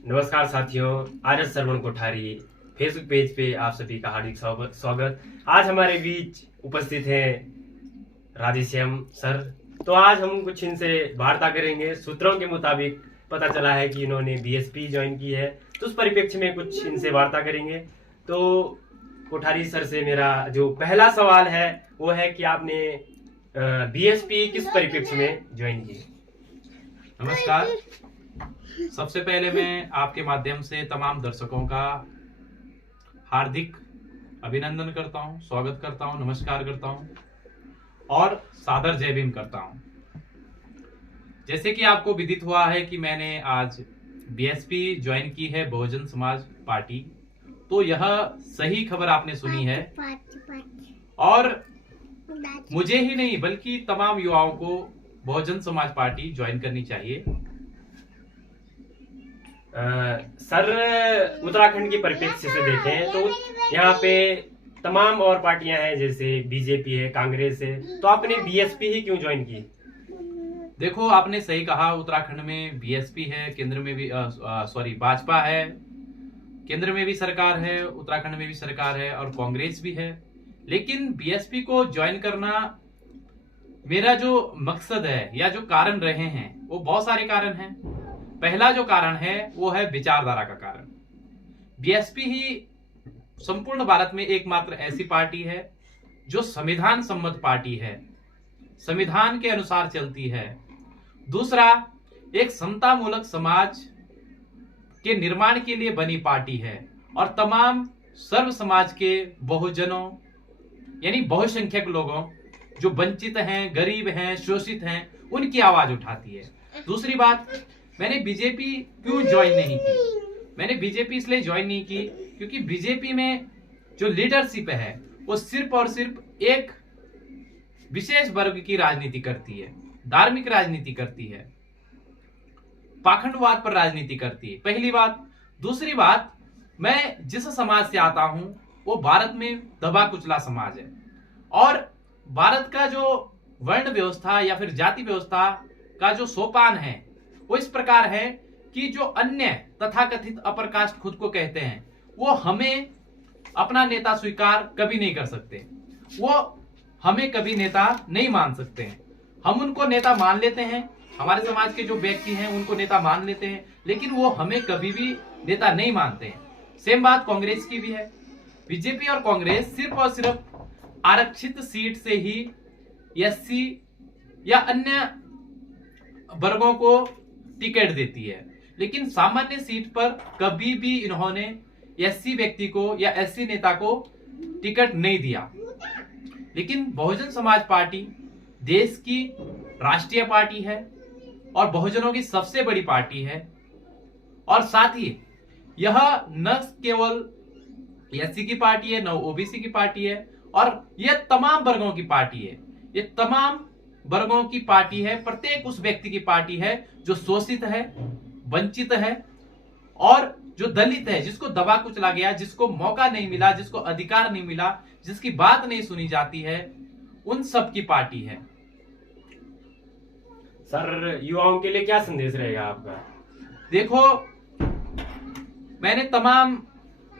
नमस्कार साथियों, आरएस श्रवण Kothari Facebook page पे आप सभी का हार्दिक स्वागत। आज हमारे बीच उपस्थित हैं राधेश्याम सर। तो आज हम कुछ इनसे वार्ता करेंगे। सूत्रों के मुताबिक पता चला है कि इन्होंने बीएसपी ज्वाइन की है, तो उस परिप्रेक्ष्य में कुछ इनसे वार्ता करेंगे। तो कोठारी सर से मेरा जो पहला सवाल है वो है कि आपने बीएसपी किस परिप्रेक्ष्य में ज्वाइन की? नमस्कार। सबसे पहले मैं आपके माध्यम से तमाम दर्शकों का हार्दिक अभिनंदन करता हूं, स्वागत करता हूं, नमस्कार करता हूं और सादर जय भीम करता हूं। जैसे कि आपको विदित हुआ है कि मैंने आज बीएसपी ज्वाइन की है, बहुजन समाज पार्टी। तो यह सही खबर आपने सुनी है और मुझे ही नहीं बल्कि तमाम युवाओं को बहुजन समाज पार्टी ज्वाइन करनी चाहिए। सर, उत्तराखंड के परिप्रेक्ष्य से देखें तो यहाँ पे तमाम और पार्टियां हैं, जैसे बीजेपी है, कांग्रेस है, तो आपने बीएसपी ही क्यों ज्वाइन की? देखो, आपने सही कहा। उत्तराखंड में बीएसपी है, केंद्र में भी भाजपा है, केंद्र में भी सरकार है, उत्तराखंड में भी सरकार है और कांग्रेस भी है। लेकिन बीएसपी को ज्वाइन करना मेरा जो मकसद है या जो कारण रहे हैं वो बहुत सारे कारण हैं। पहला जो कारण है वो है विचारधारा का कारण। बीएसपी ही संपूर्ण भारत में एकमात्र ऐसी पार्टी है जो संविधान सम्मत पार्टी है, संविधान के अनुसार चलती है। दूसरा, एक समतामूलक समाज के निर्माण के लिए बनी पार्टी है और तमाम सर्व समाज के बहुजनों यानी बहुसंख्यक लोगों जो वंचित हैं, गरीब हैं, शोषित हैं, उनकी आवाज उठाती है। दूसरी बात, मैंने बीजेपी क्यों ज्वाइन नहीं की? मैंने बीजेपी इसलिए ज्वाइन नहीं की क्योंकि बीजेपी में जो लीडरशिप है वो सिर्फ और सिर्फ एक विशेष वर्ग की राजनीति करती है, धार्मिक राजनीति करती है, पाखंडवाद पर राजनीति करती है, पहली बात। दूसरी बात, मैं जिस समाज से आता हूं वो भारत में दबा कुचला समाज है और भारत का जो वर्ण व्यवस्था या फिर जाति व्यवस्था का जो सोपान है वो इस प्रकार है कि जो अन्य तथाकथित अपर कास्ट खुद को कहते हैं वो हमें अपना नेता स्वीकार कभी नहीं कर सकते, वो हमें कभी नेता नहीं मान सकते हैं। हम उनको नेता मान लेते हैं, हमारे समाज के जो व्यक्ति हैं उनको नेता मान लेते हैं, लेकिन वो हमें कभी भी नेता नहीं मानते हैं। सेम बात कांग्रेस की भी है। बीजेपी और कांग्रेस सिर्फ और सिर्फ आरक्षित सीट से ही एससी या अन्य वर्गों को टिकट देती है, लेकिन सामान्य सीट पर कभी भी इन्होंने एससी व्यक्ति को या एससी नेता को टिकट नहीं दिया। लेकिन बहुजन समाज पार्टी देश की राष्ट्रीय पार्टी है और बहुजनों की सबसे बड़ी पार्टी है और साथ ही यह न केवल एससी की पार्टी है, न ओबीसी की पार्टी है और यह तमाम वर्गों की पार्टी है। ये तमाम वर्गों की पार्टी है, प्रत्येक उस व्यक्ति की पार्टी है जो शोषित है, वंचित है और जो दलित है, जिसको दबा कुचला गया, जिसको मौका नहीं मिला, जिसको अधिकार नहीं मिला, जिसकी बात नहीं सुनी जाती है, उन सब की पार्टी है। सर, युवाओं के लिए क्या संदेश रहेगा आपका? देखो, मैंने तमाम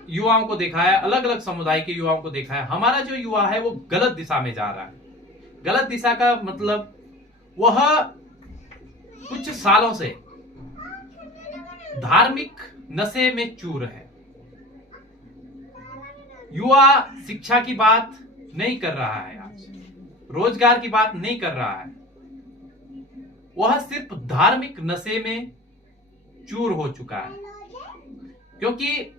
युवाओं को देखा है, अलग अलग समुदाय के युवाओं को देखा है। हमारा जो युवा है वो गलत दिशा में जा रहा है। गलत दिशा का मतलब वह कुछ सालों से धार्मिक नशे में चूर है। युवा शिक्षा की बात नहीं कर रहा है, आज रोजगार की बात नहीं कर रहा है, वह सिर्फ धार्मिक नशे में चूर हो चुका है। क्योंकि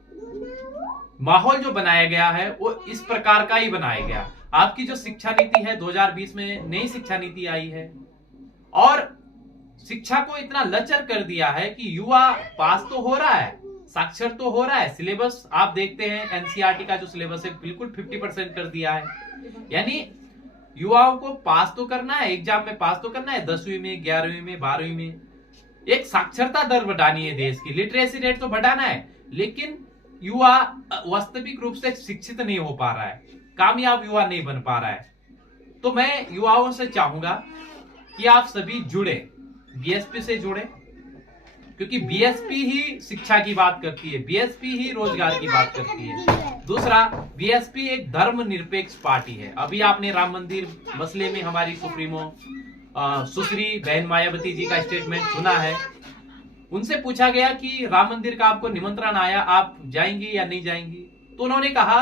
माहौल जो बनाया गया है वो इस प्रकार का ही बनाया गया। आपकी जो शिक्षा नीति है, 2020 में नई शिक्षा नीति आई है और शिक्षा को इतना लचर कर दिया है कि युवा पास तो हो रहा है, साक्षर तो हो रहा है, सिलेबस आप देखते हैं एनसीईआरटी का जो सिलेबस है बिल्कुल 50% कर दिया है। यानी युवाओं को पास तो करना है, एग्जाम में पास तो करना है, 10वीं में, 11वीं में, 12वीं में। एक साक्षरता दर बढ़ानी है, देश की लिटरेसी रेट तो बढ़ाना है, लेकिन युवा वास्तविक रूप से शिक्षित नहीं हो पा रहा है, कामयाब युवा नहीं बन पा रहा है। तो मैं युवाओं से चाहूंगा कि आप सभी जुड़े, बीएसपी से जुड़े, क्योंकि बीएसपी ही शिक्षा की बात करती है, बीएसपी ही रोजगार की बात करती है। दूसरा, बीएसपी एक धर्मनिरपेक्ष पार्टी है। अभी आपने राम मंदिर मसले में हमारी सुप्रीमो सुश्री बहन मायावती जी का स्टेटमेंट सुना है। उनसे पूछा गया कि राम मंदिर का आपको निमंत्रण आया, आप जाएंगी या नहीं जाएंगी? तो उन्होंने कहा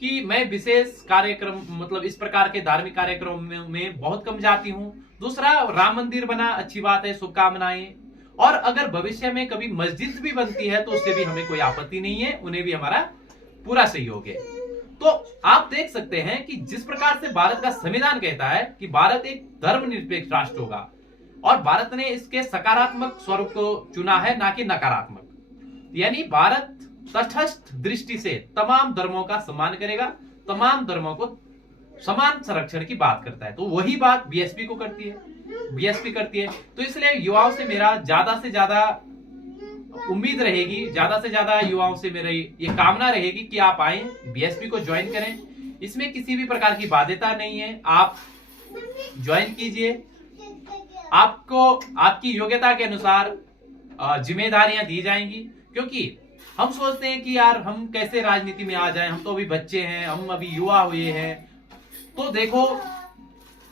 कि मैं विशेष कार्यक्रम मतलब इस प्रकार के धार्मिक कार्यक्रम में बहुत कम जाती हूँ। दूसरा, राम मंदिर बना अच्छी बात है, शुभकामनाएं, और अगर भविष्य में कभी मस्जिद भी बनती है तो उससे भी हमें कोई आपत्ति नहीं है, उन्हें भी हमारा पूरा सहयोग है। तो आप देख सकते हैं कि जिस प्रकार से भारत का संविधान कहता है कि भारत एक धर्मनिरपेक्ष राष्ट्र होगा, और भारत ने इसके सकारात्मक स्वरूप को चुना है, ना कि नकारात्मक। यानी भारत तटस्थ दृष्टि से तमाम धर्मों का सम्मान करेगा, तमाम धर्मों को समान संरक्षण की बात करता है। तो वही बात बीएसपी को करती है, बीएसपी करती है। तो इसलिए युवाओं से मेरा ज्यादा से ज्यादा उम्मीद रहेगी, ज्यादा से ज्यादा युवाओं से मेरी ये कामना रहेगी कि आप आए, बीएसपी को ज्वाइन करें। इसमें किसी भी प्रकार की बाध्यता नहीं है, आप ज्वाइन कीजिए। आपको आपकी योग्यता के अनुसार जिम्मेदारियां दी जाएंगी, क्योंकि हम सोचते हैं कि यार हम कैसे राजनीति में आ जाएं, हम तो अभी बच्चे हैं, हम अभी युवा हुए हैं। तो देखो,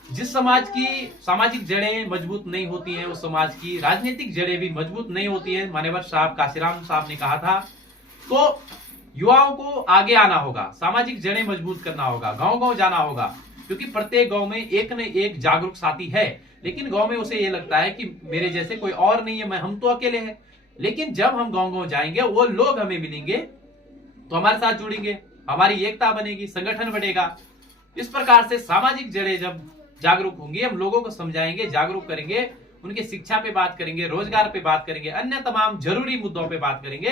जिस समाज की सामाजिक जड़ें मजबूत नहीं होती हैं, उस समाज की राजनीतिक जड़ें भी मजबूत नहीं होती हैं। मान्यवर साहब काशीराम साहब ने कहा था। तो युवाओं को आगे आना होगा, सामाजिक जड़ें मजबूत करना होगा, गांव गांव जाना होगा, क्योंकि प्रत्येक गांव में एक न एक जागरूक साथी है, लेकिन गांव में उसे ये लगता है कि मेरे जैसे कोई और नहीं है, हम तो अकेले हैं। लेकिन जब हम गांव गांव जाएंगे, वो लोग हमें मिलेंगे तो हमारे साथ जुड़ेंगे, हमारी एकता बनेगी, संगठन बढ़ेगा। इस प्रकार से सामाजिक जड़ें जब जागरूक होंगी, हम लोगों को समझाएंगे, जागरूक करेंगे, उनके शिक्षा पे बात करेंगे, रोजगार पे बात करेंगे, अन्य तमाम जरूरी मुद्दों पे बात करेंगे,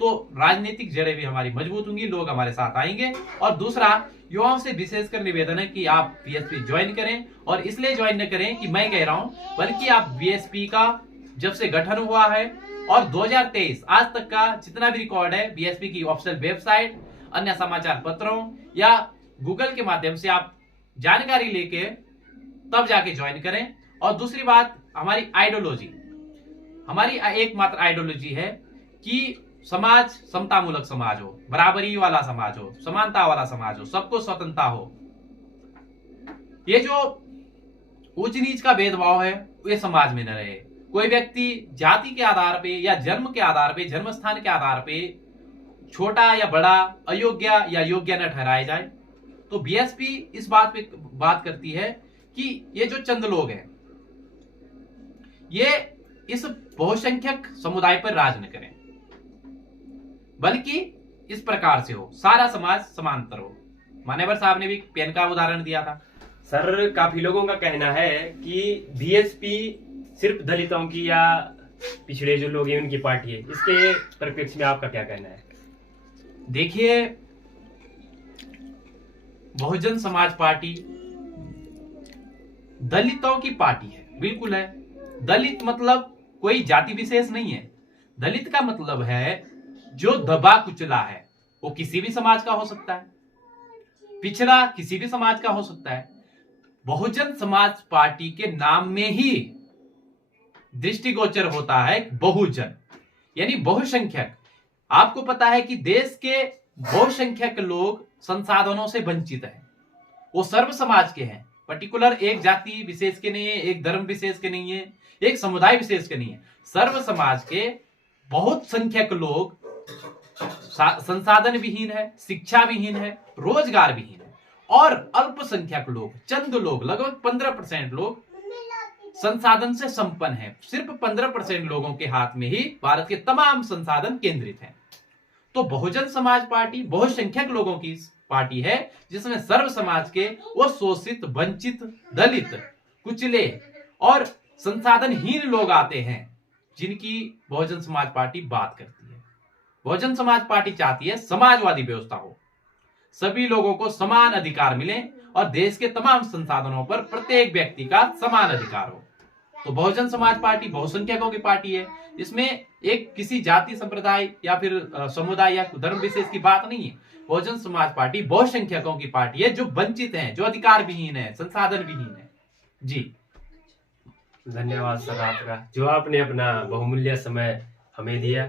तो राजनीतिक जड़ें भी हमारी मजबूत होंगी, लोग हमारे साथ आएंगे। और दूसरा, युवाओं से विशेषकर निवेदन है कि आप बीएसपी ज्वाइन करें, और इसलिए ज्वाइन न करें कि मैं कह रहा हूं, बल्कि आप बीएसपी का जब से गठन हुआ है और 2023 आज तक का जितना भी रिकॉर्ड है, बीएसपी की ऑफिशियल वेबसाइट, अन्य समाचार पत्रों या गूगल के माध्यम से आप जानकारी लेके तब जाके ज्वाइन करें। और दूसरी बात, हमारी आइडियोलॉजी, हमारी एकमात्र आइडियोलॉजी है कि समाज समतामूलक समाज हो, बराबरी वाला समाज हो, समानता वाला समाज हो, सबको स्वतंत्रता हो। ये जो उच्च नीच का भेदभाव है, ये समाज में न रहे। कोई व्यक्ति जाति के आधार पे या जन्म के आधार पे, जन्म स्थान के आधार पे छोटा या बड़ा, अयोग्य या योग्य न ठहराया जाए। तो बीएसपी इस बात पे बात करती है कि ये जो चंद लोग हैं, ये इस बहुसंख्यक समुदाय पर राज न करें, बल्कि इस प्रकार से हो, सारा समाज समांतर हो। मान्यवर साहब ने भी पेन का उदाहरण दिया था। सर, काफी लोगों का कहना है कि बीएसपी सिर्फ दलितों की या पिछड़े जो लोग हैं उनकी पार्टी है। इसके परिप्रेक्ष्य में आपका क्या कहना है? देखिए, बहुजन समाज पार्टी दलितों की पार्टी है, बिल्कुल है। दलित मतलब कोई जाति विशेष नहीं है। दलित का मतलब है जो दबा कुचला है, वो किसी भी समाज का हो सकता है, पिछड़ा किसी भी समाज का हो सकता है। बहुजन समाज पार्टी के नाम में ही दृष्टिगोचर होता है बहुजन, यानी बहुसंख्यक। आपको पता है कि देश के बहुसंख्यक लोग संसाधनों से वंचित हैं, वो सर्व समाज के हैं, पर्टिकुलर एक जाति विशेष के नहीं है, एक धर्म विशेष के नहीं है, एक समुदाय विशेष के नहीं है। सर्व समाज के बहुत संख्यक लोग संसाधन विहीन है, शिक्षा विहीन है, रोजगार विहीन है, और अल्पसंख्यक लोग, चंद लोग, लगभग 15% लोग संसाधन से संपन्न है। सिर्फ 15% लोगों के हाथ में ही भारत के तमाम संसाधन केंद्रित हैं। तो बहुजन समाज पार्टी बहुसंख्यक लोगों की पार्टी है, जिसमें सर्व समाज के वो शोषित, वंचित, दलित, कुचले और संसाधनहीन लोग आते हैं, जिनकी बहुजन समाज पार्टी बात करती है। बहुजन समाज पार्टी चाहती है समाजवादी व्यवस्था हो, सभी लोगों को समान अधिकार मिले और देश के तमाम संसाधनों पर प्रत्येक व्यक्ति का समान अधिकार हो। तो बहुजन समाज पार्टी बहुसंख्यकों की पार्टी है। इसमें एक किसी जाति, संप्रदाय या फिर समुदाय या धर्म विशेष की बात नहीं है। बहुजन समाज पार्टी बहुसंख्यकों की पार्टी है, जो वंचित हैं, जो अधिकार विहीन है, संसाधन विहीन है। जी धन्यवाद सर आपका, जो आपने अपना बहुमूल्य समय हमें दिया।